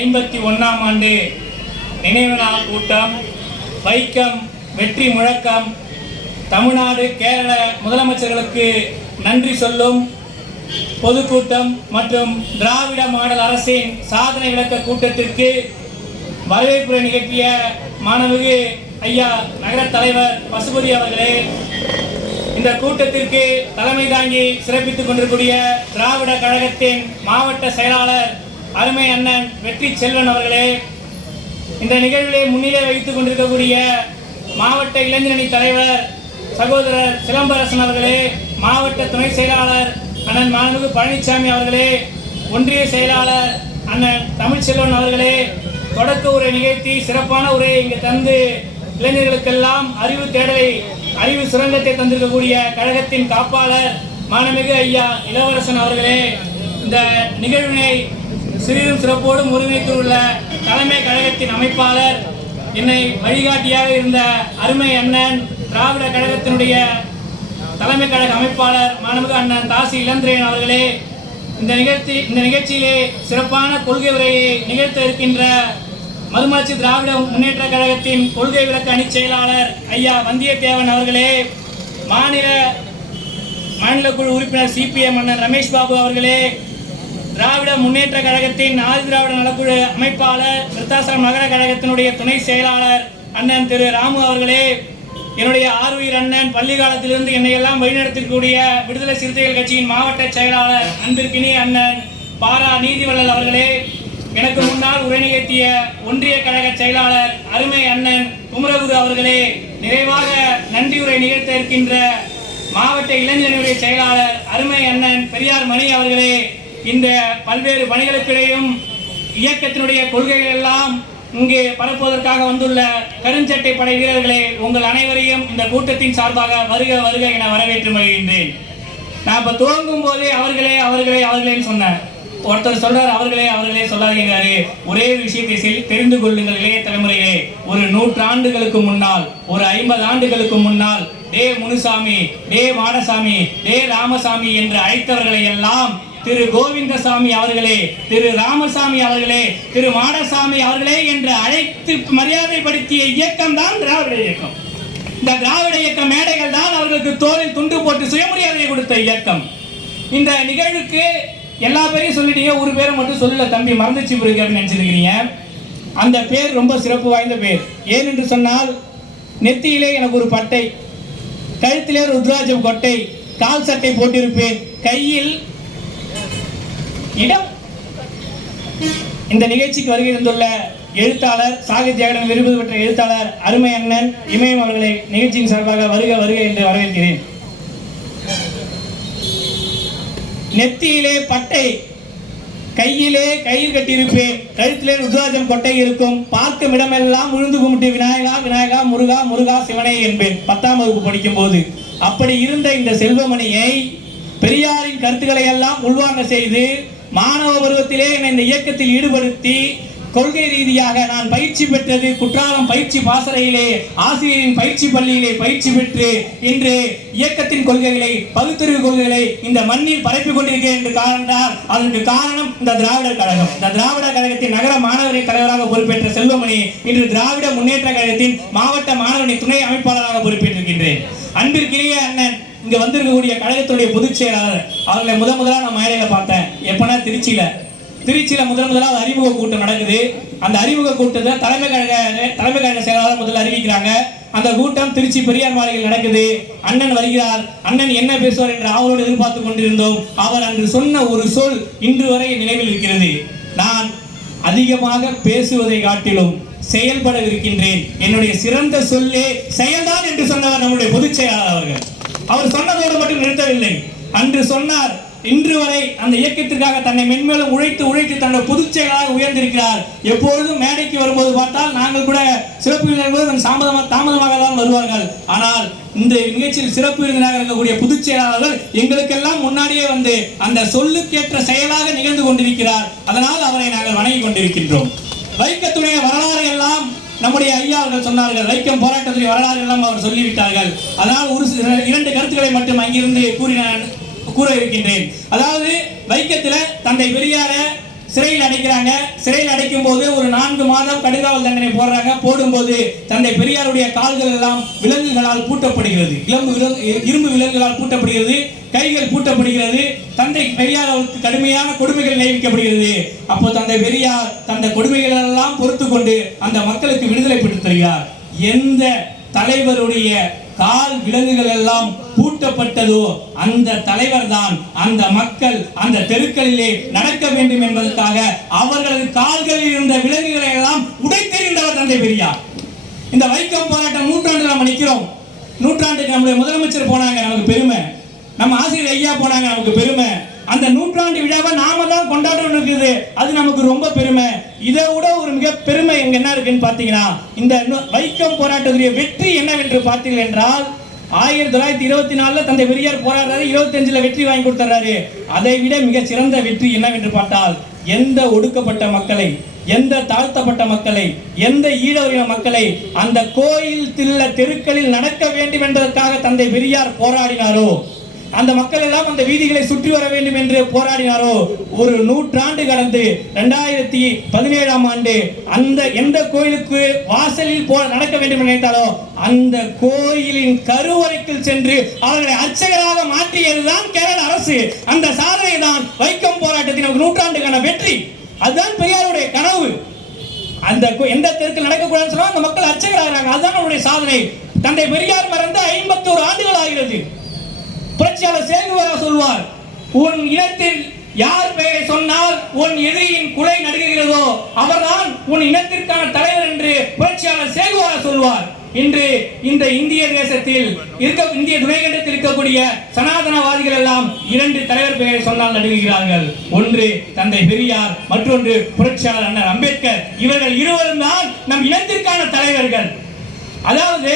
ஐம்பத்தி ஒன்றாம் ஆண்டு நினைவு நாள் கூட்டம் வைக்கம் வெற்றி முழக்கம் தமிழ்நாடு கேரள முதலமைச்சர்களுக்கு நன்றி சொல்லும் பொதுக்கூட்டம் மற்றும் திராவிட மாடல் அரசின் சாதனை விளக்க கூட்டத்திற்கு வரவேற்புரை நிகழ்த்திய மாணவிகு ஐயா நகர தலைவர் பசுபதி அவர்களே இந்த கூட்டத்திற்கு தலைமை தாங்கி சிறப்பித்துக் கொண்டிருக்கூடிய திராவிட கழகத்தின் மாவட்ட செயலாளர் அருமை அண்ணன் வெற்றி செல்வன் அவர்களே இந்த நிகழ்விலே முன்னிலை வைத்துக் கொண்டிருக்கக்கூடிய மாவட்ட இளைஞரணி தலைவர் சகோதரர் சிலம்பரசன் அவர்களே மாவட்ட துணை செயலாளர் அண்ணன் மாண்புமிகு பழனிசாமி அவர்களே ஒன்றிய செயலாளர் அண்ணன் தமிழ்ச்செல்வன் அவர்களே தொடக்க உரை நிகழ்த்தி சிறப்பான உரையை இங்கு தந்து இளைஞர்களுக்கெல்லாம் அறிவு தேடலை அறிவு சுரங்கத்தை தந்திருக்கக்கூடிய கழகத்தின் காப்பாளர் மாணமிகு ஐயா இளவரசன் அவர்களே இந்த நிகழ்வினை சிறிதும் சிறப்போடும் ஒருங்கிணைத்துள்ள தலைமை கழகத்தின் அமைப்பாளர் என்னை வழிகாட்டியாக இருந்த அருமை அண்ணன் திராவிட கழகத்தினுடைய தலைமை கழக அமைப்பாளர் மாணவக அண்ணன் தாசி இளந்திரன் அவர்களே இந்த நிகழ்ச்சி இந்த நிகழ்ச்சியிலே சிறப்பான கொள்கை உரையை நிகழ்த்த இருக்கின்ற மறுமலர்ச்சி திராவிட முன்னேற்ற கழகத்தின் கொள்கை விளக்க அணிச் செயலாளர் ஐயா வந்தியத்தேவன் அவர்களே மாநில மாநில குழு உறுப்பினர் சிபிஎம் அண்ணன் ரமேஷ் பாபு அவர்களே திராவிட முன்னேற்ற கழகத்தின் ஆதி திராவிட நலக்குழு அமைப்பாளர் விருத்தாசலம் நகர கழகத்தினுடைய துணை செயலாளர் அண்ணன் திரு ராமு அவர்களே என்னுடைய ஆர்வீர் அண்ணன் பள்ளி காலத்திலிருந்து என்னை எல்லாம் வழிநடத்தக்கூடிய விடுதலை சிறுத்தைகள் கட்சியின் மாவட்ட செயலாளர் அன்பிற்கினி அண்ணன் பாரா நீதிவள்ளல் அவர்களே எனக்கு முன்னால் உரை நிகழ்த்திய ஒன்றிய கழக செயலாளர் அருமை அண்ணன் குமரகுரு அவர்களே நிறைவாக நன்றியுரை நிகழ்த்த இருக்கின்ற மாவட்ட இளைஞர்களுடைய செயலாளர் அருமை அண்ணன் பெரியார் மணி அவர்களே இந்த பல்வேறு பணிகளுக்கிடையும் இயக்கத்தினுடைய கொள்கைகள் எல்லாம் இங்கே பரப்புவதற்காக வந்துள்ள கருஞ்சட்டை படை வீரர்களே உங்கள் அனைவரையும் இந்த கூட்டத்தின் சார்பாக வருக வருக என வரவேற்று மகிழ்கின்றேன். நான் இப்போ துவங்கும் போதே அவர்களே அவர்களே அவர்களேன்னு சொன்னேன். ஒருத்தர் சொல்றார் அவர்களே அவர்களே சொல்லாதீங்கிறாரு ஒரே விஷயத்தை தெரிந்து கொள்ளுங்கள் இளைய தலைமுறையே ஒரு நூற்றாண்டுகளுக்கு முன்னால் ஒரு ஐம்பது ஆண்டுகளுக்கு முன்னால் டே முனுசாமி டே மாடசாமி டே ராமசாமி என்று அழைத்தவர்களை எல்லாம் திரு கோவிந்தசாமி அவர்களே திரு ராமசாமி அவர்களே திரு மாடசாமி அவர்களே என்று அழைத்து மரியாதைப்படுத்திய இயக்கம் தான் திராவிட இயக்கம். இந்த திராவிட இயக்க மேடைகள் தான் அவர்களுக்கு தோலில் துண்டு போட்டு சுயமரியாதையை கொடுத்த இயக்கம். இந்த நிகழ்வுக்கு எல்லா பேரையும் சொல்லிட்டீங்க ஒரு பேரை மட்டும் சொல்லல தம்பி மறந்துச்சு பிறகு அப்படின்னு நினைச்சிருக்கிறீங்க. அந்த பேர் ரொம்ப சிறப்பு வாய்ந்த பேர். ஏனென்று சொன்னால் நெத்தியிலே எனக்கு ஒரு பட்டை கழுத்திலே ருத்ராஜம் கொட்டை கால் சட்டை போட்டிருப்பேன். கையில் இடம். இந்த நிகழ்ச்சிக்கு வருகை தந்துள்ள எழுத்தாளர் சாகித்ய அகாடமி விருது பெற்ற எழுத்தாளர் அருமை அண்ணன் இமயம் அவர்களை நிகழ்ச்சியின் சார்பாக வருக வருக என்று வரவேற்கிறேன். நெத்தியிலே பட்டை கையிலே கயிறு கட்டியிருப்பேன். கழுத்திலே ருத்ராஜம் கொட்டை இருக்கும். பார்க்கும் இடமெல்லாம் விழுந்து கும்பிட்டு விநாயகா விநாயகா முருகா முருகா சிவனே என்பேன். பத்தாம் வகுப்பு படிக்கும் போது அப்படி இருந்த இந்த செல்வமணியை பெரியாரின் கருத்துக்களை எல்லாம் உள்வாங்க செய்து மாணவ பருவத்திலே என்னை இந்த இயக்கத்தில் ஈடுபடுத்தி கொள்கை ரீதியாக நான் பயிற்சி பெற்றது குற்றாலம் பயிற்சி பாசறையிலே ஆசிரியரின் பயிற்சி பள்ளியிலே பயிற்சி பெற்று இன்று இயக்கத்தின் கொள்கைகளை பகுத்தறிவு கொள்கைகளை இந்த மண்ணில் பரப்பிக் கொண்டிருக்கிறேன் என்று காரணம் அதற்கு காரணம் இந்த திராவிடர் கழகம். இந்த திராவிட கழகத்தின் நகர மாணவரின் தலைவராக பொறுப்பேற்ற செல்வமணி இன்று திராவிட முன்னேற்ற கழகத்தின் மாவட்ட மாணவரின் துணை அமைப்பாளராக பொறுப்பேற்றிருக்கின்றேன். அன்பிற்கினிய அண்ணன் இங்க வந்திருக்கக்கூடிய கழகத்துடைய பொதுச் செயலாளர். அவர்களை முத முதலாக நான் மேடையில பார்த்தேன். எப்பனா திருச்சியில. திருச்சியில முதல் முதலாக அறிமுக கூட்டம் நடக்குது. அந்த அறிமுக கூட்டத்தை தலைமை கழக தலைமை கழக செயலாளர் முதல்ல அறிவிக்கிறாங்க. அந்த கூட்டம் திருச்சி பெரியார் மாளிகையில் நடக்குது. அண்ணன் வருகிறார். அண்ணன் என்ன பேசுவார் என்று அவரோடு எதிர்பார்த்து கொண்டிருந்தோம். அவர் அன்று சொன்ன ஒரு சொல் இன்று வரை நினைவில் இருக்கிறது. நான் அதிகமாக பேசுவதை காட்டிலும் செயல்பட இருக்கின்றேன் என்னுடைய சிறந்த சொல்லே செயல்தான் என்று சொன்னவர் நம்முடைய பொதுச் செயலாளர் அவர்கள். அவர் சொன்னதோடு மட்டும் நிறுத்தவில்லை. அன்று சொன்னார் இன்று வரை அந்த இயக்கத்திற்காக தன்னை மென்மேலும் உழைத்து உழைத்து தன்னுடைய பொதுச் செயலாளராக உயர்ந்திருக்கிறார். எப்பொழுதும் மேடைக்கு வரும்போது பார்த்தால் நாங்கள் கூட சிறப்பு விருந்தினர் தாமதமாக தாமதமாக தான் வருவார்கள். ஆனால் இந்த நிகழ்ச்சியில் சிறப்பு விருந்தினராக இருக்கக்கூடிய பொதுச் செயலாளர்கள் எங்களுக்கெல்லாம் முன்னாடியே வந்து அந்த சொல்லுக்கேற்ற செயலாக நிகழ்ந்து கொண்டிருக்கிறார். அதனால் அவரை நாங்கள் வணங்கி கொண்டிருக்கின்றோம். வைக்கத்துடைய வரலாறு எல்லாம் நம்முடைய ஐயா அவர்கள் சொன்னார்கள் வைக்கம் போராட்டத்துடைய வரலாறு எல்லாம் அவர் சொல்லிவிட்டார்கள். அதனால் ஒரு சில- இரண்டு கருத்துக்களை மட்டும் அங்கிருந்து கூறினான் கூற இருக்கின்றேன். அதாவது வைக்கத்தில் தந்தை பெரியார சிறையில் அடைக்கிறாங்க. சிறையில் அடைக்கும் போது ஒரு நான்கு மாதம் கடுங்காவல் தண்டனை போடுறாங்க. போடும்போது தந்தை பெரியாருடைய கால்கள் எல்லாம் விலங்குகளால் பூட்டப்படுகிறது. இளம்பு விலங்கு இரும்பு விலங்குகளால் பூட்டப்படுகிறது. கைகள் பூட்டப்படுகிறது. தந்தை பெரியார் அவருக்கு கடுமையான கொடுமைகள் நியமிக்கப்படுகிறது. அப்போ தந்தை பெரியார் தந்த கொடுமைகள் எல்லாம் பொறுத்து கொண்டு அந்த மக்களுக்கு விடுதலை பெற்று தருகிறார் எந்த தலைவருடைய கால் விலங்குகள் எல்லாம் பூட்டப்பட்டதோ அந்த தலைவர் தான் அந்த மக்கள் அந்த தெருக்களிலே நடக்க வேண்டும் என்பதற்காக அவர்களது கால்களில் இருந்த விலங்குகளை எல்லாம் உடைத்தெறிந்தவர் தந்தை பெரியார். இந்த வைக்கம் போராட்டம் நூற்றாண்டு நம்ம நிற்கிறோம் நூற்றாண்டுக்கு நம்முடைய முதலமைச்சர் போனாங்க நமக்கு பெருமை. நம்ம ஆசிரியர் ஐயா போனாங்க நமக்கு பெருமை. அந்த நூற்றாண்டு விழாவை நாம தான் கொண்டாடணும் இருக்குது. அது நமக்கு ரொம்ப பெருமை. இதை விட ஒரு மிக பெருமை எங்க என்ன இருக்குன்னு பாத்தீங்கன்னா இந்த வைக்கம் போராட்டத்துடைய வெற்றி என்னவென்று பார்த்தீர்கள் என்றால் ஆயிரத்தி தொள்ளாயிரத்தி இருபத்தி நாலுல தந்தை பெரியார் போராடுறாரு இருபத்தி அஞ்சுல வெற்றி வாங்கி கொடுத்துறாரு. அதை விட மிக சிறந்த வெற்றி என்னவென்று பார்த்தால் எந்த ஒடுக்கப்பட்ட மக்களை எந்த தாழ்த்தப்பட்ட மக்களை எந்த ஈழவரின மக்களை அந்த கோயில் தில்ல தெருக்களில் நடக்க வேண்டும் என்பதற்காக தந்தை பெரியார் போராடினாரோ அந்த மக்கள் எல்லாம் அந்த வீதிகளை சுற்றி வர வேண்டும் என்று போராடினாரோ? ஒரு நூற்றாண்டு கடந்து ரெண்டாயிரத்தி பதினேழாம் ஆண்டு அந்த எந்த கோயிலுக்கு வாசலில் போ நடக்க வேண்டும் என்று அந்த கோயிலின் கருவறைக்குள் சென்று அவர்களை அர்ச்சகராக மாற்றியதுதான் கேரள அரசு. அந்த சாதனை தான் வைக்கம் போராட்டத்தின் நமக்கு நூற்றாண்டுக்கான வெற்றி. அதுதான் பெரியாருடைய கனவு. அந்த கோ- எந்த தெருத்தில் நடக்கக்கூடாதுன்னு சொன்னா அந்த மக்கள் அர்ச்சகராகிறாங்க. அதுதான் அவருடைய சாதனை. தந்தை பெரியார் மறந்து ஐம்பத்தோரு ஆண்டுகள் ஆகிறது. புரட்சியாளர் சேகுவரா சொல்வார் உன் இனத்தில் யார் பெயரை சொன்னால் உன் எதிரியின் குலை நடுகிறதோ அவர்தான் உன் இனத்திற்கான தலைவர் என்று புரட்சியாளர் சேகுவரா சொல்வார். இன்று இந்த இந்திய தேசத்தில் இருக்க இந்திய துணைக்கண்டத்தில் இருக்கக்கூடிய சனாதனவாதிகள் எல்லாம் இரண்டு தலைவர் பெயரை சொன்னால் நடுகிறார்கள் ஒன்று தந்தை பெரியார் மற்றொன்று புரட்சியாளர் அண்ணன் அம்பேத்கர். இவர்கள் இருவரும் தான் நம் இனத்திற்கான தலைவர்கள். அதாவது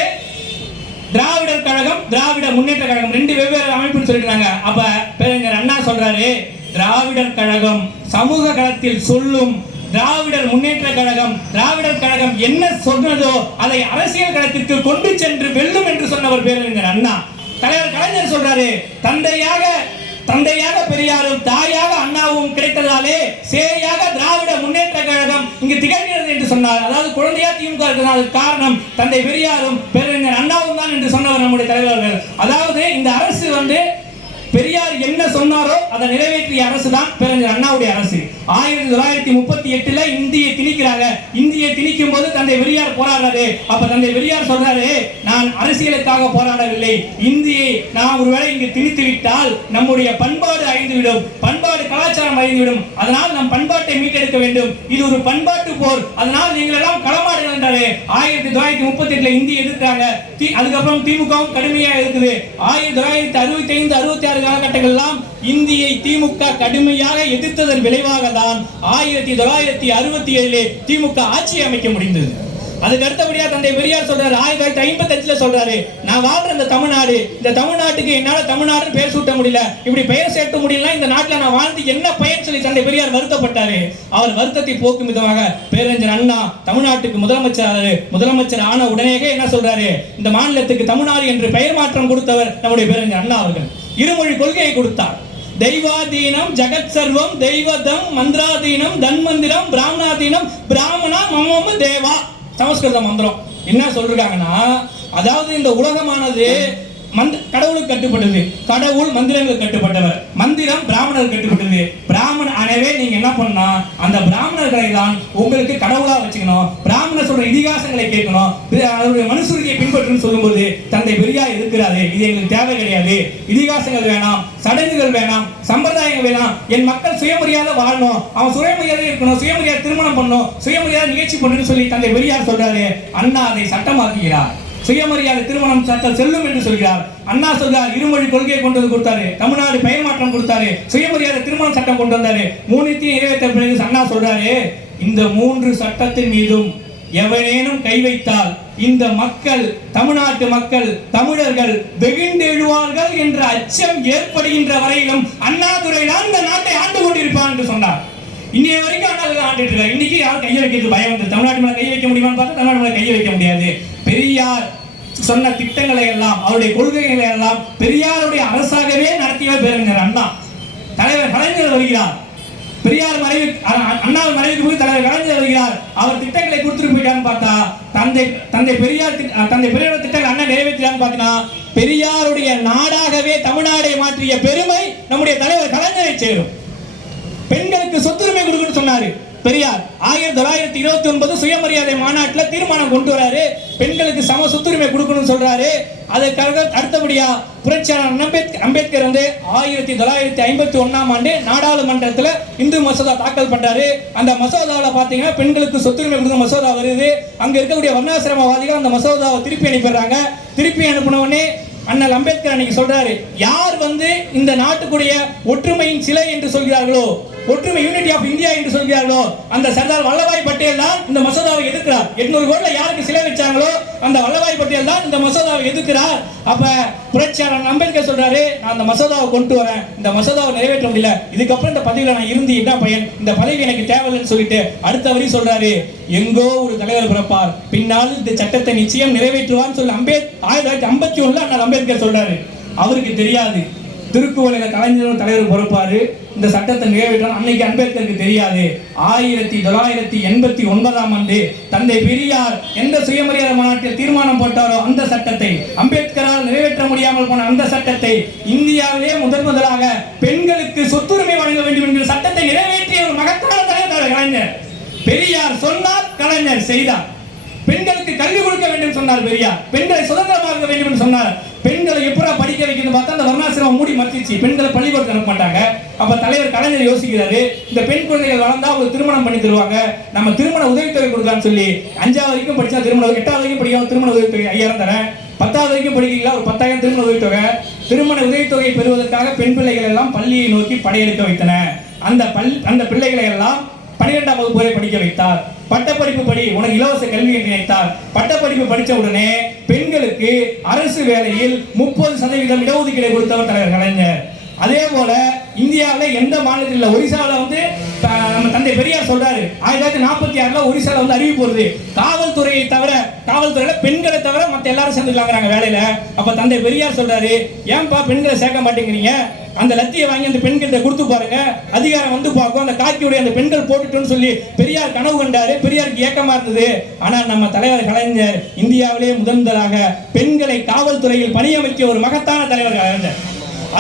திராவிடர் கழகம் திராவிட முன்னேற்ற கழகம் ரெண்டு வெவ்வேறு அமைப்புன்னு சொல்லிட்டாங்க அப்ப பேரறிஞர் அண்ணா சொல்றாரு திராவிடர் கழகம் சமூக களத்தில் சொல்லும் திராவிடர் முன்னேற்ற கழகம் திராவிடர் கழகம் என்ன சொன்னதோ அதை அரசியல் களத்திற்கு கொண்டு சென்று வெல்லும் என்று சொன்னவர் பேரறிஞர் அண்ணா. தலைவர் கலைஞர் சொல்றாரு தந்தையாக தந்தையாக பெரியாரும் தாயாக அண்ணாவும் கிடைத்ததாலே சேரியாக திராவிட முன்னேற்ற கழகம் இங்கு திகழ்கிறது என்று சொன்னார். அதாவது குழந்தையா திமுக இருக்கிறது காரணம் தந்தை பெரியாரும் பேரறிஞர் அண்ணாவும் தான் என்று சொன்னவர் நம்முடைய தலைவர்கள். அதாவது இந்த அரசு வந்து பெரியார் என்ன சொன்னாரோ அதை நிறைவேற்றிய அரசு தான் பேரறிஞர் அண்ணாவுடைய அரசு. ஆயிரத்தி தொள்ளாயிரத்தி முப்பத்தி எட்டுல இந்தியை திணிக்கிறாங்க. இந்தியை திணிக்கும் போது தந்தை பெரியார் போராடுறாரு. அப்ப தந்தை பெரியார் சொல்றாரு நான் அரசியலுக்காக போராடவில்லை. இந்தியை நான் ஒருவேளை இங்கு திணித்து விட்டால் நம்முடைய பண்பாடு அழிந்துவிடும். பண்பாடு கலாச்சாரம் அழிந்துவிடும். அதனால் நம் பண்பாட்டை மீட்டெடுக்க வேண்டும். இது ஒரு பண்பாட்டு போர். அதனால் நீங்கள் எல்லாம் களமாடுங்கள் என்றாரு. ஆயிரத்தி தொள்ளாயிரத்தி முப்பத்தி எட்டுல இந்தி எதிர்க்கிறாங்க. தி- அதுக்கப்புறம் திமுகவும் கடுமையா இருக்குது. ஆயிரத்தி தொள்ளாயிரத்தி அறுபத்தி ஐந்து அறுபத்தி ஆறு காலகட்டங்கள்லாம் இந்தியை திமுக கடுமையாக எதிர்த்ததன் விளைவாக தான் ஆயிரத்தி தொள்ளாயிரத்தி அறுபத்தி ஏழிலே திமுக ஆட்சி அமைக்க முடிந்தது. அதுக்கு அடுத்தபடியா தந்தை பெரியார் சொல்றாரு ஆயிரத்தி தொள்ளாயிரத்தி ஐம்பத்தி அஞ்சுல சொல்றாரு நான் வாழ்ற இந்த தமிழ்நாடு இந்த தமிழ்நாட்டுக்கு என்னால தமிழ்நாடுன்னு பெயர் சூட்ட முடியல இப்படி பெயர் சேர்க்க முடியல இந்த நாட்டுல நான் வாழ்ந்து என்ன பயன் சொல்லி தந்தை பெரியார் வருத்தப்பட்டாரு? அவர் வருத்தத்தை போக்கும் விதமாக பேரறிஞர் அண்ணா தமிழ்நாட்டுக்கு முதலமைச்சர் முதலமைச்சர் ஆன உடனே என்ன சொல்றாரு? இந்த மாநிலத்துக்கு தமிழ்நாடு என்று பெயர் மாற்றம் கொடுத்தவர் நம்முடைய பேரறிஞர் அண்ணா அவர்கள். இருமொழி கொள்கையை கொடுத்தார். தெய்வாதீனம் ஜெகத் சர்வம் தெய்வதம் மந்திராதீனம் தன்மந்திரம் பிராமணாதீனம் பிராமணா மமம தேவா. சமஸ்கிருத மந்திரம். என்ன சொல்றாங்கன்னா அதாவது இந்த உலகமானது மந்த கடவுளுக்கு கட்டுப்பட்டது. கடவுள் மந்திரங்களுக்கு கட்டுப்பட்டவர். மந்திரம் பிராமணர் கட்டுப்பட்டது. பிராமண எனவே நீங்க என்ன பண்ணா அந்த பிராமணர்களை தான் உங்களுக்கு கடவுளா வச்சுக்கணும். பிராமணர் சொல்ற இதிகாசங்களை கேட்கணும். அவருடைய மனுசுரியை பின்பற்றுன்னு சொல்லும்போது தந்தை பெரிய இருக்கிறாரு. இது எங்களுக்கு தேவை கிடையாது. இதிகாசங்கள் வேணாம் சடங்குகள் வேணாம் சம்பிரதாயங்கள் வேணாம். என் மக்கள் சுயமரியாதை வாழணும். அவன் சுயமரியாதை இருக்கணும். சுயமரியாதை திருமணம் பண்ணணும். சுயமரியாதை நிகழ்ச்சி பண்ணணும்னு சொல்லி தந்தை பெரியார் சொல்றாரு. அண்ணா அதை சட்டமாக்குகிறார். சுயமரியாதை திருமணம் சட்டம் செல்லும் என்று சொல்கிறார். அண்ணா சொல்றார் இருமொழி கொள்கையை கொண்டு வந்து கொடுத்தாரு. தமிழ்நாடு பெயர் மாற்றம் கொடுத்தாரு. சுயமரியாதை திருமணம் சட்டம் கொண்டு வந்தாரு. மூணுத்தையும் நிறைவேற்ற பிறகு அண்ணா சொல்றாரு இந்த மூன்று சட்டத்தின் மீதும் எவனேனும் கை வைத்தால் இந்த மக்கள் தமிழ்நாட்டு மக்கள் தமிழர்கள் வெகுண்டெழுவார்கள் என்ற அச்சம் ஏற்படுகின்ற வரையிலும் அண்ணாதுரை தான் இந்த நாட்டை ஆண்டு கொண்டிருப்பான் என்று சொன்னார். இன்னைய வரைக்கும் அண்ணாதுரை ஆண்டுட்டு இருக்கார். இன்னைக்கு யாரும் கையை வைக்கிறது பயம் வந்து தமிழ்நாட்டு மேல கை வைக்க முடியுமான்னு பார்த்தா தமிழ்நாட்டு மேல கையை வைக்க முடியாது. பெரியார் சொன்ன திட்டங்களை எல்லாம் அவருடைய கொள்கைகளை எல்லாம் பெரியாருடைய அரசாகவே நடத்தியவர் பேரறிஞர் அண்ணா. தலைவர் கலைஞர் வருகிறார். பெரியார் மறைவு அண்ணா அண்ணாவின் மறைவுக்கு போய் தலைவர் கலைஞர் வருகிறார். அவர் திட்டங்களை கொடுத்துட்டு போயிட்டான்னு பார்த்தா தந்தை தந்தை பெரியார் திட்ட- தந்தை பெரியார் திட்டங்கள் அண்ணன் நிறைவேற்றினான்னு பார்த்தீங்கன்னா பெரியாருடைய நாடாகவே தமிழ்நாடை மாற்றிய பெருமை நம்முடைய தலைவர் கலைஞரை சேரும். பெண்களுக்கு சொத்துரிமை கொடுக்கணும்னு சொன்னாரு. பெரியார். ஆயிரத்தி தொள்ளாயிரத்தி இருபத்தி ஒன்பது சுயமரியாதை மாநாட்டில் தீர்மானம் கொண்டு வராரு. பெண்களுக்கு சம சொத்துரிமை கொடுக்கணும்னு சொல்றாரு. அதற்காக அடுத்தபடியா புரட்சியாளர் அம்பேத்கர் அம்பேத்கர் வந்து ஆயிரத்தி தொள்ளாயிரத்தி ஐம்பத்தி ஒன்னாம் ஆண்டு நாடாளுமன்றத்தில் இந்து மசோதா தாக்கல் பண்றாரு. அந்த மசோதாவில் பார்த்தீங்கன்னா பெண்களுக்கு சொத்துரிமை கொடுக்க மசோதா வருது. அங்க இருக்கக்கூடிய வர்ணாசிரமவாதிகள் அந்த மசோதாவை திருப்பி அனுப்பிடுறாங்க. திருப்பி அனுப்பின உடனே அண்ணல் அம்பேத்கர் அன்னைக்கு சொல்றாரு யார் வந்து இந்த நாட்டுக்குடைய ஒற்றுமையின் சிலை என்று சொல்கிறார்களோ ஒற்றுமை யூனிட்டி ஆஃப் இந்தியா என்று சொல்கிறார்களோ அந்த சர்தார் வல்லபாய் பட்டேல் தான் இந்த மசோதாவை எதிர்க்கிறார். எட்நூறு கோட்ல யாருக்கு சிலை வச்சாங்களோ அந்த வல்லபாய் பட்டேல் தான் இந்த மசோதாவை எதிர்க்கிறார். அப்ப புரட்சியாளர் அம்பேத்கர் சொல்றாரு நான் அந்த மசோதாவை கொண்டு வரேன். இந்த மசோதாவை நிறைவேற்ற முடியல. இதுக்கப்புறம் இந்த பதவியில நான் இருந்து என்ன பையன்? இந்த பதவி எனக்கு தேவையில்லைன்னு சொல்லிட்டு அடுத்த வரி சொல்றாரு. எங்கோ ஒரு தலைவர் பிறப்பார். பின்னால் இந்த சட்டத்தை நிச்சயம் நிறைவேற்றுவான்னு சொல்லி அம்பேத் ஆயிரத்தி தொள்ளாயிரத்தி ஐம்பத்தி ஒண்ணுல அண்ணா அம்பேத்கர் சொல்றாரு. அவருக்கு தெரியாது. திருக்குவளையில கலைஞர் தலைவர் பொறுப்பாரு. இந்த சட்டத்தை நிறைவேற்றணும். அன்னைக்கு அம்பேத்கருக்கு தெரியாது. ஆயிரத்தி தொள்ளாயிரத்தி எண்பத்தி ஒன்பதாம் ஆண்டு தந்தை பெரியார் எந்த சுயமரியாதை மாநாட்டில் தீர்மானம் போட்டாரோ அந்த சட்டத்தை அம்பேத்கரால் நிறைவேற்ற முடியாமல் போன அந்த சட்டத்தை இந்தியாவிலே முதன் முதலாக பெண்களுக்கு சொத்துரிமை வழங்க வேண்டும் என்கிற சட்டத்தை நிறைவேற்றிய ஒரு மகத்தான தலைவர் கலைஞர். பெரியார் சொன்னார் கலைஞர் செய்தார். பெண்களுக்கு கல்வி கொடுக்க வேண்டும் சொன்னார் பெரியார். பெண்களை சுதந்திரமாக வேண்டும் என்று சொன்னார். பெண்களை எப்படா படிக்க வைக்கணும் பார்த்தா அந்த வர்ணாசிரமம் மூடி மறைச்சிச்சு பெண்களை பள்ளிக்கூடத்துக்கு அனுப்ப மாட்டாங்க. அப்ப தலைவர் கலைஞர் யோசிக்கிறாரு இந்த பெண் குழந்தைகள் வளர்ந்தா அவங்க திருமணம் பண்ணி தருவாங்க நம்ம திருமண உதவித்தொகை கொடுக்கலாம்னு சொல்லி அஞ்சாவது வரைக்கும் படிச்சா திருமண எட்டாவது வரைக்கும் படிக்காம திருமண உதவித்தொகை ஐயாயிரம் தரேன் பத்தாவது வரைக்கும் படிக்கிறீங்களா? ஒரு பத்தாயிரம் திருமண உதவித்தொகை. திருமண உதவித்தொகை பெறுவதற்காக பெண் பிள்ளைகள் எல்லாம் பள்ளியை நோக்கி படையெடுக்க வைத்தன. அந்த பல் அந்த பிள்ளைகளை எல்லாம் பனிரெண்டாம் வகுப்பு வரை படிக்க வைத்தார். பட்டப்படிப்பு படி உனக்கு இலவச கல்வி என்று நினைத்தார். பட்டப்படிப்பு படித்த உடனே பெண்களுக்கு அரசு வேலையில் முப்பது சதவீதம் இடஒதுக்கீடு கொடுத்தவர் தலைவர் கலைஞர். அதே போல இந்தியாவில் எந்த மாநிலத்தில் இல்லை? ஒரிசாவில் வந்து நம்ம தந்தை பெரியார் சொல்றாரு. ஆயிரத்தி தொள்ளாயிரத்தி நாற்பத்தி ஆறுல ஒரிசால வந்து அறிவிப்பு வருது. காவல்துறையை தவிர காவல்துறையில பெண்களை தவிர மற்ற எல்லாரும் சேர்ந்துக்கலாங்கிறாங்க வேலையில. அப்ப தந்தை பெரியார் சொல்றாரு ஏன்பா பெண்களை சேர்க்க மாட்டேங்கிறீங்க? அந்த லத்தியை வாங்கி அந்த பெண்கிட்ட கொடுத்து பாருங்க. அதிகாரம் வந்து பார்க்கும். அந்த காக்கியுடைய அந்த பெண்கள் போட்டுட்டோம்னு சொல்லி பெரியார் கனவு கண்டாரு. பெரியாருக்கு ஏக்கமா இருந்தது. ஆனால் நம்ம தலைவர் கலைஞர் இந்தியாவிலேயே முதன் முதலாக பெண்களை காவல்துறையில் பணியமைக்க ஒரு மகத்தான தலைவர் கலைஞர்.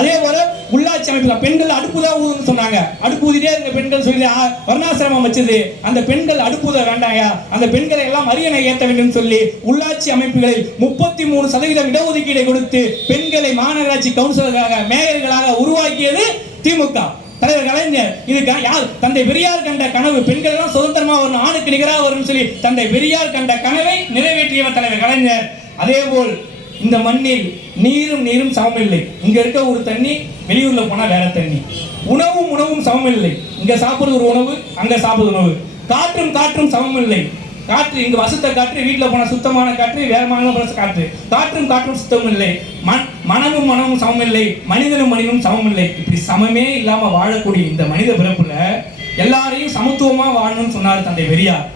அதே போல உள்ளாட்சி அமைப்புல பெண்கள் அடுப்பு தான் சொன்னாங்க. அடுப்பு ஊதிட்டே இருந்த பெண்கள் சொல்லி வர்ணாசிரமம் வச்சது. அந்த பெண்கள் அடுப்புத வேண்டாயா அந்த பெண்களை எல்லாம் அரியணை ஏற்ற வேண்டும் சொல்லி உள்ளாட்சி அமைப்புகளில் முப்பத்தி மூணு சதவீதம் இடஒதுக்கீடை கொடுத்து பெண்களை மாநகராட்சி கவுன்சிலர்களாக மேயர்களாக உருவாக்கியது திமுக. தலைவர் கலைஞர் இது யார்? தந்தை பெரியார் கண்ட கனவு. பெண்கள் எல்லாம் சுதந்திரமா வரணும் ஆணுக்கு நிகராக வரும்னு சொல்லி தந்தை பெரியார் கண்ட கனவை நிறைவேற்றியவர் தலைவர் கலைஞர். அதே போல் இந்த மண்ணில் நீரும் நீரும் சமமில்லை. இங்க இருக்க ஒரு தண்ணி வெளியூர்ல போனா வேற தண்ணி. உணவும் உணவும் சமமில்லை. இங்க சாப்பிடுறது ஒரு உணவு அங்க சாப்பிடுறது உணவு. காற்றும் காற்றும் சமமில்லை. காற்று இங்க வசத்த காற்று வீட்டில் போன சுத்தமான காற்று வேற மாநிலம் போன காற்று. காற்றும் காற்றும் சுத்தம் இல்லை மண் மனமும் மனமும் இல்லை மனிதனும் மனிதனும் சமமில்லை. இப்படி சமமே இல்லாம வாழக்கூடிய இந்த மனித பிறப்புல எல்லாரையும் சமத்துவமா வாழணும்னு சொன்னார் தந்தை பெரியார்.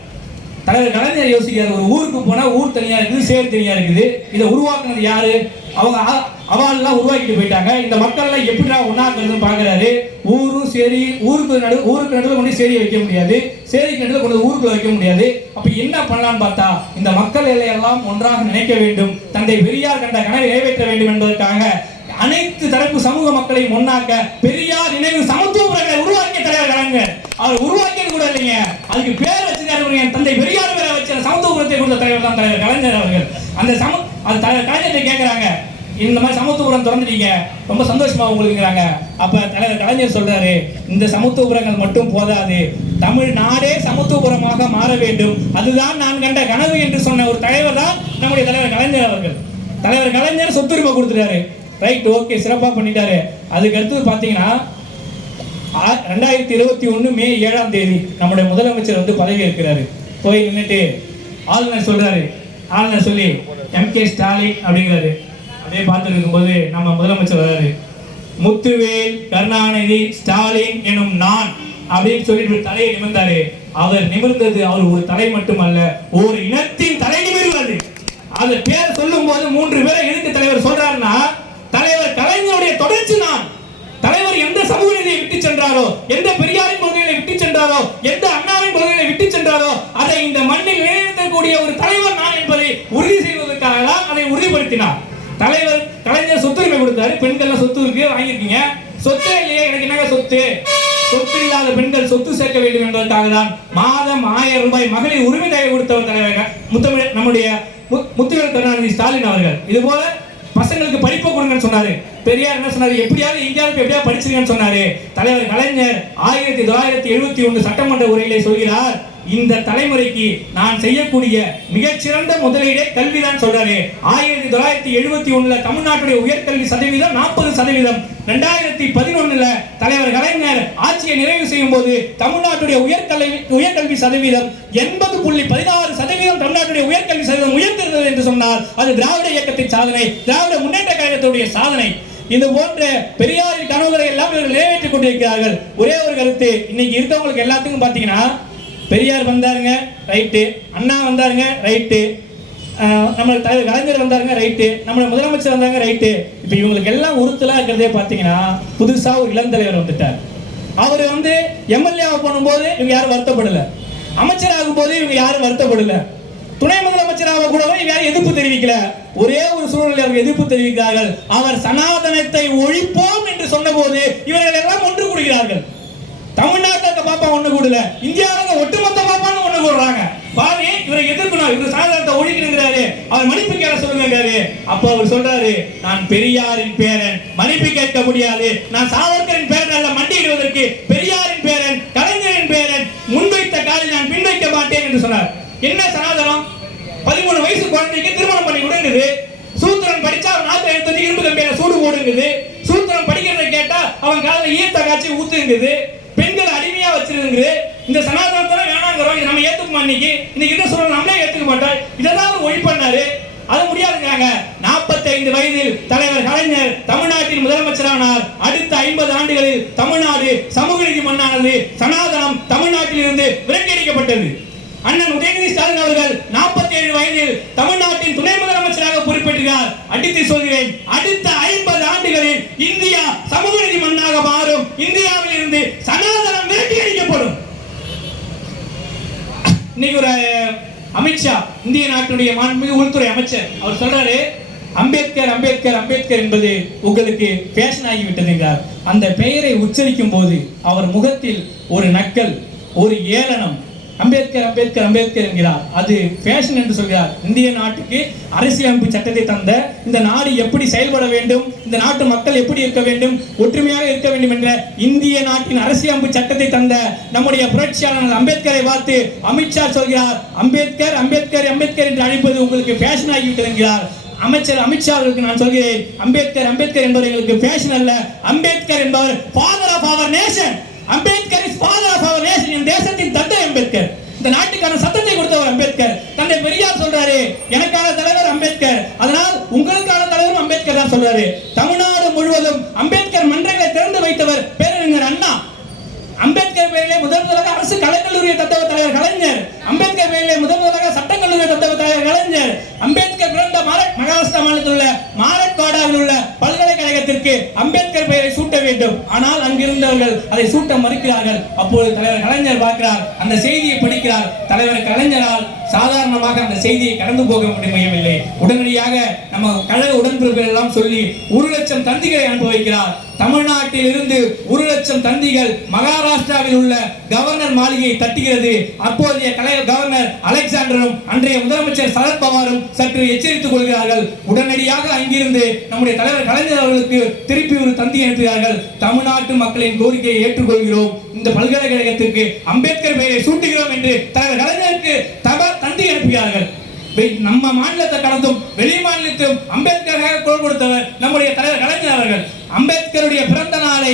தலைவர் கலைஞர் யோசிக்கிறார். ஒரு ஊருக்கு போனால் ஊர் தனியாக இருக்குது சேர் தனியாக இருக்குது. இதை உருவாக்குனது யாரு? அவங்க ஆ- அவாள்லாம் உருவாக்கிட்டு போயிட்டாங்க. இந்த மக்கள் எல்லாம் நான் ஒன்றாக்குறதுன்னு பார்க்குறாரு ஊரும் சரி ஊருக்கு நடு ஊருக்கு நடுவில் கொண்டு சேரி வைக்க முடியாது. சேரிக்கு நடுவில் கொண்டு ஊருக்குள்ள வைக்க முடியாது. அப்போ என்ன பண்ணலாம்னு பார்த்தா இந்த மக்கள் எல்லையெல்லாம் ஒன்றாக நினைக்க வேண்டும். தந்தை பெரியார் கண்ட கனவை நிறைவேற்ற வேண்டும் என்பதற்காக அனைத்து தரப்பு சமூக மக்களையும் ஒன்னாக்க பெரியார் நினைவு சமத்துவ உருவாக்கிய தலைவர் கலைஞர். அவர் உருவாக்கியது கூட இல்லைங்க. அதுக்கு பேர் தலைவர் என் தந்தை பெரியார் பேரை வச்ச சமத்துவபுரத்தை கொடுத்த தலைவர் தான் தலைவர் கலைஞர் அவர்கள். அந்த சம அந்த கலைஞர்கிட்ட கலைஞரை இந்த மாதிரி சமத்துவபுரம் திறந்துட்டீங்க ரொம்ப சந்தோஷமா உங்களுக்குங்கிறாங்க. அப்போ தலைவர் கலைஞர் சொல்றாரு இந்த சமத்துவபுரங்கள் மட்டும் போதாது தமிழ் நாடே சமத்துவபுரமாக மாற வேண்டும். அதுதான் நான் கண்ட கனவு என்று சொன்ன ஒரு தலைவர் தான் நம்முடைய தலைவர் கலைஞர் அவர்கள். தலைவர் கலைஞர் சொத்துரிமை கொடுத்துட்டாரு. ரைட் ஓகே சிறப்பாக பண்ணிட்டாரு. அதுக்கு அடுத்தது பார்த்தீங்கன்னா ரெண்டாயிரத்தி இருபத்தி ஒன்று மே ஏழாம் தேதி நம்முடைய முதலமைச்சர் வந்து பதவி இருக்கிறாரு போய் நின்றுட்டு ஆளுநர் சொல்றாரு. ஆளுநர் சொல்லி எம். கே. ஸ்டாலின் அப்படிங்கிறாரு. அப்படியே பார்த்துட்டு இருக்கும்போது நம்ம முதலமைச்சர் வர்றாரு. முத்துவேல் கருணாநிதி ஸ்டாலின் எனும் நான் அப்படின்னு சொல்லிட்டு தலையை நிமிர்ந்தாரு. அவர் நிமிர்ந்தது அவர் ஒரு தலை மட்டுமல்ல ஒரு இனத்தின் தலை நிமிர்வது அந்த பேர் சொல்லும் போது மூன்று பேரை எதுக்கு தலைவர் சொல்றாருன்னா தலைவர் கலைஞருடைய தொடர்ச்சி நான். தலைவர் எந்த சமூக நீதியை விட்டு சென்றாரோ எந்த பெரியாரின் கொள்கைகளை விட்டு சென்றாரோ எந்த அண்ணாவின் கொள்கைகளை விட்டு சென்றாரோ அதை இந்த மண்ணில் நிலைநிறுத்தக்கூடிய ஒரு தலைவர் நான் என்பதை உறுதி செய்வதற்காக தான் அதை உறுதிப்படுத்தினார். தலைவர் கலைஞர் சொத்துரிமை கொடுத்தாரு. பெண்கள் சொத்து இருக்கு வாங்கியிருக்கீங்க. சொத்தே இல்லையே எனக்கு என்னங்க சொத்து? சொத்து இல்லாத பெண்கள் சொத்து சேர்க்க வேண்டும் என்பதற்காக தான் மாதம் ஆயிரம் ரூபாய் மகளிர் உரிமை தொகை கொடுத்தவர் தலைவர் முத்தமிழ் நம்முடைய மு- முத்துவேல் கருணாநிதி ஸ்டாலின் அவர்கள். இது போல பசங்களுக்கு படிப்பை கொடுங்கன்னு சொன்னாரு. பெரியார் என்ன சொன்னாரு? எப்படியாவது எங்கேயாவது எப்படியா படிச்சிருக்கேன்னு சொன்னாரு. தலைவர் கலைஞர் ஆயிரத்தி தொள்ளாயிரத்தி எழுபத்தி ஒன்று சட்டமன்ற உரையிலே சொல்கிறார் இந்த தலைமுறைக்கு நான் செய்யக்கூடிய மிகச்சிறந்த முதலீடே கல்விதான் சொல்றாரு. ஆயிரத்தி தொள்ளாயிரத்தி எழுபத்தி ஒண்ணுல தமிழ்நாட்டுடைய உயர்கல்வி சதவீதம் நாற்பது சதவீதம். ரெண்டாயிரத்தி பதினொன்னுல தலைவர் கலைஞர் ஆட்சியை நிறைவு செய்யும் போது தமிழ்நாட்டுடைய உயர்கல்வி உயர்கல்வி சதவீதம் எண்பது புள்ளி பதினாறு சதவீதம் தமிழ்நாட்டுடைய உயர்கல்வி சதவீதம் உயர்ந்திருந்தது என்று சொன்னால் அது திராவிட இயக்கத்தின் சாதனை திராவிட முன்னேற்ற கழகத்துடைய சாதனை. இது போன்ற பெரியாரின் கனவுகளை எல்லாம் இவர்கள் நிறைவேற்றிக் கொண்டிருக்கிறார்கள். ஒரே ஒரு கருத்து இன்னைக்கு இருக்கவங்களுக்கு எல்லாத்துக்கும் பாத்தீங்கன்னா பெரியார் வந்தாருங்க ரைட்டு அண்ணா வந்தாருங்க ரைட்டு நம்ம தலைவர் கலைஞர் வந்தாருங்க ரைட்டு நம்மளை முதலமைச்சர் வந்தாங்க ரைட்டு இப்போ இவங்களுக்கு எல்லாம் உறுத்தலாக இருக்கிறதே பார்த்தீங்கன்னா புதுசாக ஒரு இளந்தலைவர் வந்துட்டார். அவர் வந்து எம்எல்ஏ பண்ணும்போது இவங்க யாரும் வருத்தப்படலை. அமைச்சராகும் போது இவங்க யாரும் வருத்தப்படலை. துணை முதலமைச்சராக கூட இவங்க யாரும் எதிர்ப்பு தெரிவிக்கல. ஒரே ஒரு சூழ்நிலை அவங்க எதிர்ப்பு தெரிவிக்கிறார்கள். அவர் சனாதனத்தை ஒழிப்போம் என்று சொன்னபோது இவர்கள் எல்லாம் ஒன்று கூடுகிறார்கள். தமிழ்நாட்டுல பாப்பா ஒண்ணு கூடல இந்தியாவில் ஒட்டுமொத்த பாப்பான்னு ஒண்ணு கூடுறாங்க. பாரு இவரை எதிர்க்கணும். இவர் சாதாரணத்தை ஒழிக்கணுங்கிறாரு அவர் மன்னிப்பு கேட்க சொல்லுங்கிறாரு அப்போ அவர் சொல்றாரு நான் பெரியாரின் பேரன். மன்னிப்பு கேட்க முடியாது. நான் சாவர்கரின் பேரன் அல்ல. மண்டியிடுவதற்கு பெரியாரின் பேரன் கலைஞரின் பேரன். முன்வைத்த காலில் நான் பின்வைக்க மாட்டேன் என்று சொன்னார். என்ன சனாதனம்? பதிமூணு வயசு குழந்தைக்கு திருமணம் பண்ணி கொடுங்குது. சூத்திரன் படிச்சா அவன் நாட்டு எடுத்து இரும்பு கம்பியில சூடு போடுங்குது. சூத்திரன் படிக்கிறத கேட்டா அவன் காலையில் ஈர்த்த காட்சி ஊத்துங்குது. பெண்கள் அடிமையா வச்சிருக்குது. இந்த சனாதனத்துல வேணாங்கிறோம். நம்ம ஏத்துக்குமா இன்னைக்கு? இன்னைக்கு என்ன சொல்றோம்? நம்மளே ஏத்துக்க மாட்டோம். இதெல்லாம் அவர் ஒழி பண்ணாரு. அது முடியாதுங்கிறாங்க. 45 வயதில் தலைவர் கலைஞர் தமிழ்நாட்டின் முதலமைச்சரானார். அடுத்த ஐம்பது ஆண்டுகளில் தமிழ்நாடு சமூக நீதி மண்ணானது சனாதனம் தமிழ்நாட்டில் இருந்து விலக்கியடிக்கப்பட்டது அண்ணன் உதயநிதி ஸ்டாலின் அவர்கள் 47 வயதில் தமிழ்நாட்டின் துணை முதலமைச்சராக பொறுப்பேற்கிறார் அடித்து சொல்கிறேன். அடுத்த ஐம்பது ஆண்டுகளில் இந்தியா சமூக நீதி மண்ணாக மாறும். இந்தியாவில் இருந்து இன்னைக்கு ஒரு அமித்ஷா இந்திய நாட்டுடைய மாண்புமிகு உள்துறை அமைச்சர். அவர் சொல்றாரு அம்பேத்கர் அம்பேத்கர் அம்பேத்கர் என்பது உங்களுக்கு ஃபேஷன் ஆகிவிட்டது என்றார். அந்த பெயரை உச்சரிக்கும் போது அவர் முகத்தில் ஒரு நக்கல் ஒரு ஏளனம் அம்பேத்கர் அம்பேத்கர் அம்பேத்கர் என்கிறார். அது ஃபேஷன் என்று சொல்கிறார். இந்திய நாட்டுக்கு அரசியலமைப்பு சட்டத்தை தந்த இந்த நாடு எப்படி செயல்பட வேண்டும் இந்த நாட்டு மக்கள் எப்படி இருக்க வேண்டும் ஒற்றுமையாக இருக்க வேண்டும் என்ற இந்திய நாட்டின் அரசியலமைப்பு சட்டத்தை தந்த நம்முடைய புரட்சியாளர் அம்பேத்கரை பார்த்து அமித்ஷா சொல்கிறார் அம்பேத்கர் அம்பேத்கர் அம்பேத்கர் என்று அழைப்பது உங்களுக்கு ஃபேஷன் ஆகிவிட்டது என்கிறார். அமைச்சர் அமித்ஷா அவர்களுக்கு நான் சொல்கிறேன் அம்பேத்கர் அம்பேத்கர் என்பவர் எங்களுக்கு ஃபேஷன் அல்ல. அம்பேத்கர் என்பவர் ஃபாதர் ஆஃப் அவர் நேஷன் அம்பேத்கர் அம்பேத்கர். இந்த நாட்டுக்கான சத்தத்தை கொடுத்தவர் அம்பேத்கர். தந்தை பெரியார் சொல்றாரு எனக்கான தலைவர் அம்பேத்கர். அதனால் உங்களுக்கான தலைவரும் அம்பேத்கர் தான் சொல்றாரு. தமிழ்நாடு முழுவதும் அம்பேத்கர் மன்றங்களை திறந்து வைத்தவர் பேரறிஞர் அண்ணா. அம்பேத்கர் பெயரிலே முதல் முதலாக அரசு கலைக்கல்லூரிய தத்துவ தலைவர் கலைஞர். அம்பேத்கர் பெயரிலே முதல் முதலாக சட்டக்கல்லூரிய தத்துவ தலைவர் கலைஞர். அம்பேத்கர் பிறந்த மகாராஷ்டிரா மாநிலத்தில் உள்ள மாரட்வாடாவில் உள்ள பல்கலைக்கழகத்திற்கு அம்பேத்கர் பெயரில் வேண்டும். ஆனால் அங்கிருந்தவர்கள் அதை சூட்ட மறுக்கிறார்கள். அப்போது தலைவர் கலைஞர் பார்க்கிறார். அந்த செய்தியை படிக்கிறார். தலைவர் கலைஞரால் சாதாரணமாக அந்த செய்தியை கடந்து போக முடியவில்லை. உடனடியாக நம்ம கழக உடன்பிறப்புகள் எல்லாம் சொல்லி ஒரு லட்சம் தந்திகளை அனுப்ப வைக்கிறார் தமிழ்நாட்டில் இருந்து ஒரு லட்சம் தந்திகள் மகாராஷ்டிராவில் உள்ள கவர்னர் மாளிகையை தட்டுகிறது. அப்போதைய கலைஞர் கவர்னர் அலெக்சாண்டரும் அன்றைய முதலமைச்சர் சரத்பவாரும் சற்று எச்சரித்துக் கொள்கிறார்கள். உடனடியாக அங்கிருந்து நம்முடைய தலைவர் கலைஞர் அவர்களுக்கு திருப்பி ஒரு தந்தி அனுப்புகிறார்கள். தமிழ்நாட்டு மக்களின் கோரிக்கையை ஏற்றுக்கொள்கிறோம். இந்த பல்கலைக்கழகத்திற்கு அம்பேத்கர் பெயரை சூட்டுகிறோம் என்று தலைவர் கலைஞருக்கு தகவல் கட்டி அனுப்புகிறார்கள் நம்ம மாநிலத்தை கடந்தும் வெளி மாநிலத்திலும் அம்பேத்கராக குரல் கொடுத்தவர் நம்முடைய தலைவர் கலைஞர் அவர்கள். அம்பேத்கருடைய பிறந்த நாளை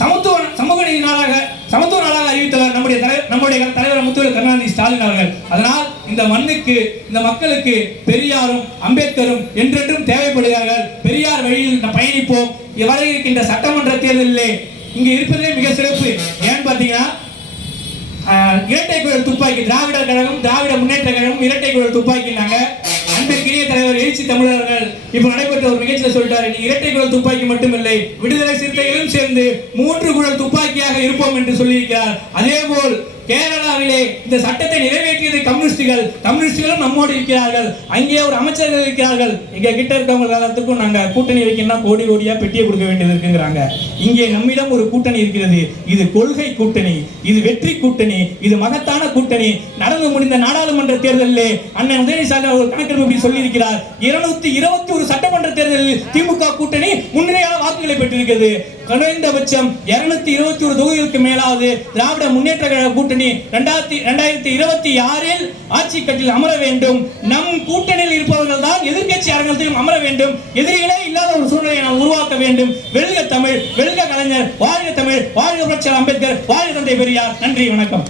சமத்துவ சமூக நீதி நாளாக சமத்துவ நாளாக அறிவித்தவர் நம்முடைய தலைவர் நம்முடைய தலைவர் முத்துவர் கருணாநிதி ஸ்டாலின் அவர்கள். அதனால் இந்த மண்ணுக்கு இந்த மக்களுக்கு பெரியாரும் அம்பேத்கரும் என்றென்றும் தேவைப்படுகிறார்கள். பெரியார் வழியில் பயணிப்போம். வர இருக்கின்ற சட்டமன்ற தேர்தலிலே இங்கு இருப்பதே மிக சிறப்பு. ஏன்னு பாத்தீங்கன்னா இரட்டை குழல் துப்பாக்கி திராவிடர் கழகம் திராவிட முன்னேற்ற கழகம் இரட்டை குழல் துப்பாக்கினாங்க அன்பிற்கினிய தலைவர் எழுச்சி தமிழர்கள் இப்ப நடைபெற்ற ஒரு நிகழ்ச்சியில் சொல்லிட்டாரு நீ இரட்டை குழல் துப்பாக்கி மட்டுமில்லை விடுதலை சிறுத்தைகளும் சேர்ந்து மூன்று குழல் துப்பாக்கியாக இருப்போம் என்று சொல்லியிருக்கிறார். அதே போல் கேரளாவிலே இந்த சட்டத்தை நிறைவேற்றியது கம்யூனிஸ்டுகள். கம்யூனிஸ்டுகளும் நம்மோடு இருக்கிறார்கள். அங்கே ஒரு அமைச்சர்கள் இருக்கிறார்கள். எங்க கிட்ட இருக்கவங்க காலத்துக்கும் நாங்க கூட்டணி வைக்கணும்னா கோடி கோடியா பெட்டியை கொடுக்க வேண்டியது இருக்குங்கிறாங்க. இங்கே நம்மிடம் ஒரு கூட்டணி இருக்கிறது. இது கொள்கை கூட்டணி இது வெற்றி கூட்டணி இது மகத்தான கூட்டணி. நடந்து முடிந்த நாடாளுமன்ற தேர்தலில் அண்ணன் உதயநிதி ஒரு கணக்கெடுப்பு இப்படி சொல்லியிருக்கிறார். இருநூத்தி இருபத்தி ஒரு சட்டமன்ற தேர்தலில் திமுக கூட்டணி முன்னிலையான வாக்குகளை பெற்றிருக்கிறது. குறைந்தபட்சம் இருநூத்தி இருபத்தி ஒரு தொகுதிகளுக்கு மேலாவது திராவிட முன்னேற்ற கழக கூட்டணி ரெண்டாயிரத்தி ரெண்டாயிரத்தி இருபத்தி ஆறில் ஆட்சி கட்டில் அமர வேண்டும். நம் கூட்டணியில் இருப்பவர்கள் தான் எதிர்க்கட்சி அரங்கத்திலும் அமர வேண்டும். எதிரிகளே இல்லாத ஒரு சூழ்நிலையை நாம் உருவாக்க வேண்டும். வெல்க தமிழ் வெல்க கலைஞர் வாழ்க தமிழ் வாழ்க புரட்சியாளர் அம்பேத்கர் வாழ்க தந்தை பெரியார். நன்றி வணக்கம்.